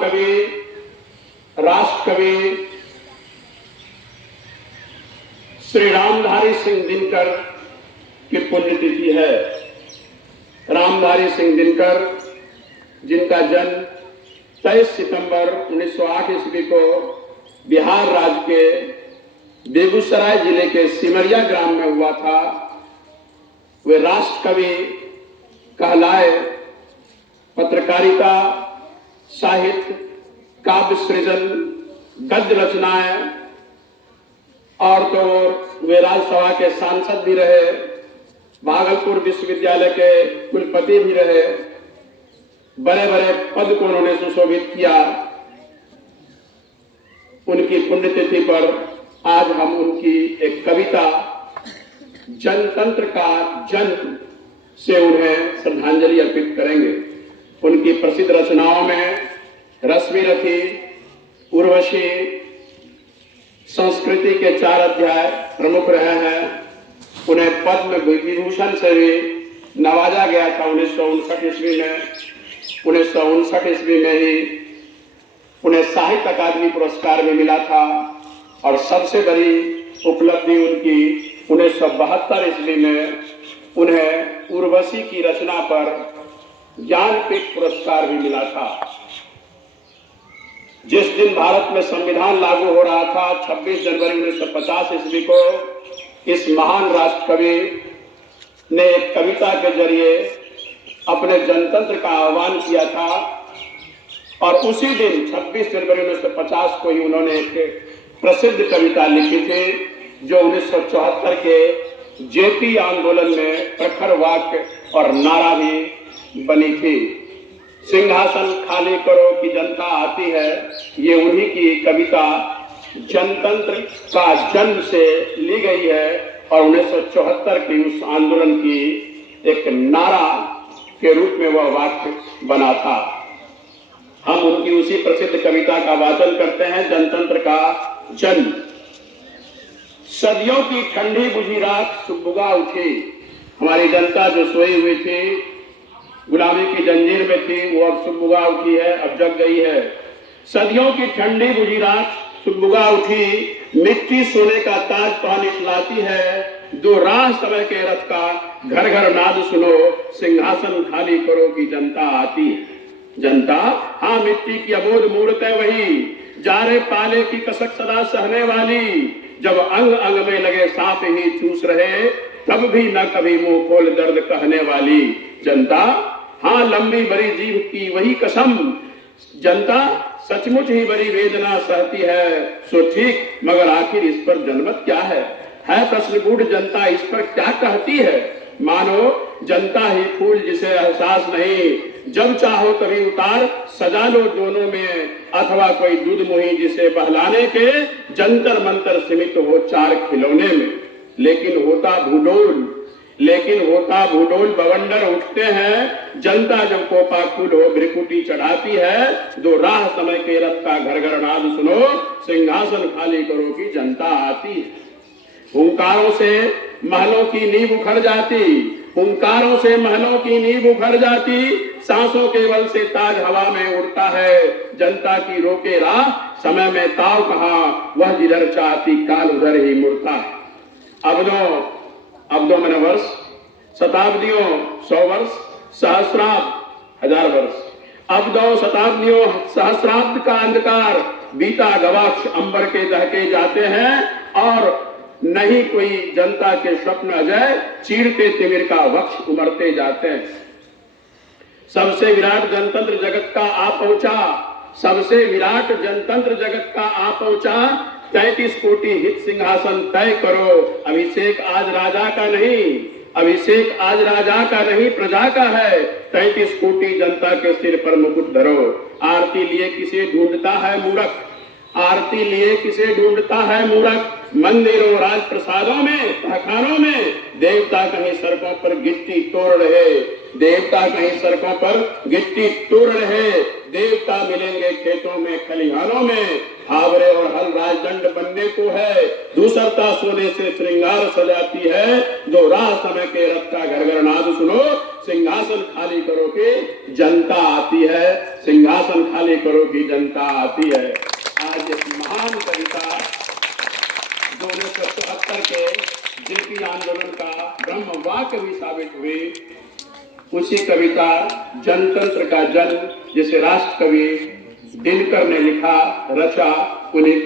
कवि, राष्ट्र कवि श्री रामधारी सिंह दिनकर की पुण्यतिथि है। रामधारी सिंह दिनकर, जिनका जन्म 23 सितंबर 1908 ईस्वी को बिहार राज्य के बेगूसराय जिले के सिमरिया ग्राम में हुआ था, वे राष्ट्र कवि कहलाए। पत्रकारिता, साहित्य, काव्य सृजन, गद्य रचनाएं और तो वे राज्यसभा के सांसद भी रहे, भागलपुर विश्वविद्यालय के कुलपति भी रहे, बड़े बड़े पद को उन्होंने सुशोभित किया। उनकी पुण्यतिथि पर आज हम उनकी एक कविता जनतंत्र का जन्म से उन्हें श्रद्धांजलि अर्पित करेंगे। उनकी प्रसिद्ध रचनाओं में रश्मि रथी, उर्वशी, संस्कृति के 4 अध्याय प्रमुख रहे हैं। उन्हें पद्म विभूषण से भी नवाजा गया था 1959 ईस्वी में। 1959 ईस्वी में ही उन्हें साहित्य अकादमी पुरस्कार भी मिला था और सबसे बड़ी उपलब्धि उनकी 1972 ईस्वी में उन्हें उर्वशी की रचना पर ज्ञानपीठ पुरस्कार भी मिला था। जिस दिन भारत में संविधान लागू हो रहा था 26 जनवरी 1950 ईस्वी को, इस महान राष्ट्र कवि ने एक कविता के जरिए अपने जनतंत्र का आह्वान किया था और उसी दिन 26 जनवरी 1950 को ही उन्होंने एक प्रसिद्ध कविता लिखी थी जो 1974 के जेपी आंदोलन में प्रखर वाक्य और नारा भी बनी थी। सिंहासन खाली करो कि जनता आती है, ये उन्हीं की कविता जनतंत्र का जन्म से ली गई है और 1974 की उस आंदोलन की एक नारा के रूप में वह वाक्य बना था। हम उनकी उसी प्रसिद्ध कविता का वाचन करते हैं, जनतंत्र का जन्म। सदियों की ठंडी बुझी रात सुबुगा उठी, हमारी जनता जो सोई हुई थी, गुलामी की जंजीर में थी, वो अब सुबुगा उठी है, अब जग गई है। सदियों की ठंडी बुझी रात सुबुगा उठी, मिट्टी सोने का ताज पहन इतलाती है। दो राह समय के रथ का घर घर नाद सुनो, सिंहासन खाली करो कि जनता आती है। जनता, हाँ, मिट्टी की अबोध मूर्त है वही, जारे पाले की कसक सदा सहने वाली। जब अंग अंग में लगे सांप ही चूस रहे, तब भी न कभी मुंह खोल दर्द कहने वाली। जनता, हाँ, लंबी बड़ी जीभ की वही कसम, जनता सचमुच ही बड़ी वेदना सहती है। सो ठीक, मगर आखिर इस पर जनमत क्या है प्रश्नगूढ़ जनता इस पर क्या कहती है। मानो जनता ही फूल जिसे एहसास नहीं, जब चाहो तभी उतार सजा लो दोनों में। अथवा कोई दूध मुही जिसे बहलाने के जंतर मंतर सीमित हो 4 खिलौने में। लेकिन होता भूडोल बवंडर उठते हैं, जनता जब कोपा कुल हो भ्रिकुटी चढ़ाती है। दो राह समय के रथ का घर घर नाद सुनो, सिंहासन खाली करो कि जनता आती है। हुंकारों से महलों की नींव उखड़ जाती, हुंकारों से महलों की नींव उखड़ जाती, सांसों के बल से ताज हवा में उड़ता है। जनता की रोके राह समय में ताव कहाँ, वह जिधर चाहती काल उधर ही मुड़ता है। अब्दों मन वर्ष, शताब्दियों 100 वर्ष, सहस्राब्द 1000 वर्ष। अब्दों शताब्दियों सहस्राब्द का अंधकार बीता गवाक्ष अंबर के दहके जाते हैं और नहीं कोई जनता के स्वप्न अजय, चीरते तिमिर का वक्ष उमरते जाते हैं। सबसे विराट जनतंत्र जगत का आ पहुंचा, सबसे विराट जनतंत्र जगत का आ पहुंचा। 33 कोटि हित सिंहासन तय करो, अभिषेक आज राजा का नहीं, अभिषेक आज राजा का नहीं प्रजा का है। 33 कोटि जनता के सिर पर मुकुट धरो, आरती लिए किसे ढूंढता है मूर्ख, आरती लिए किसे ढूंढता है मूर्ख। मंदिरों राज प्रसादों में तहखानों में देवता कहीं सड़कों पर गिट्टी तोड़ रहे, देवता कहीं सड़कों पर गिट्टी तोड़ रहे। देवता मिलेंगे खेतों में खलिहानों में, हावरे और हल राजदंड बनने को है। दूसरता सोने से श्रृंगार सजाती है, जो राह समय के रथ का घर घर नाद सुनो, सिंहासन खाली करो के जनता आती है। सिंहासन खाली करो की जनता आती है। आज एक महान कविता जो 1977 के जेपी आंदोलन का ब्रह्म वाक्य भी साबित हुई, उसी कविता जनतंत्र का जन्म जिसे राष्ट्र कवि दिनकर ने लिखा, रचा, उन्हें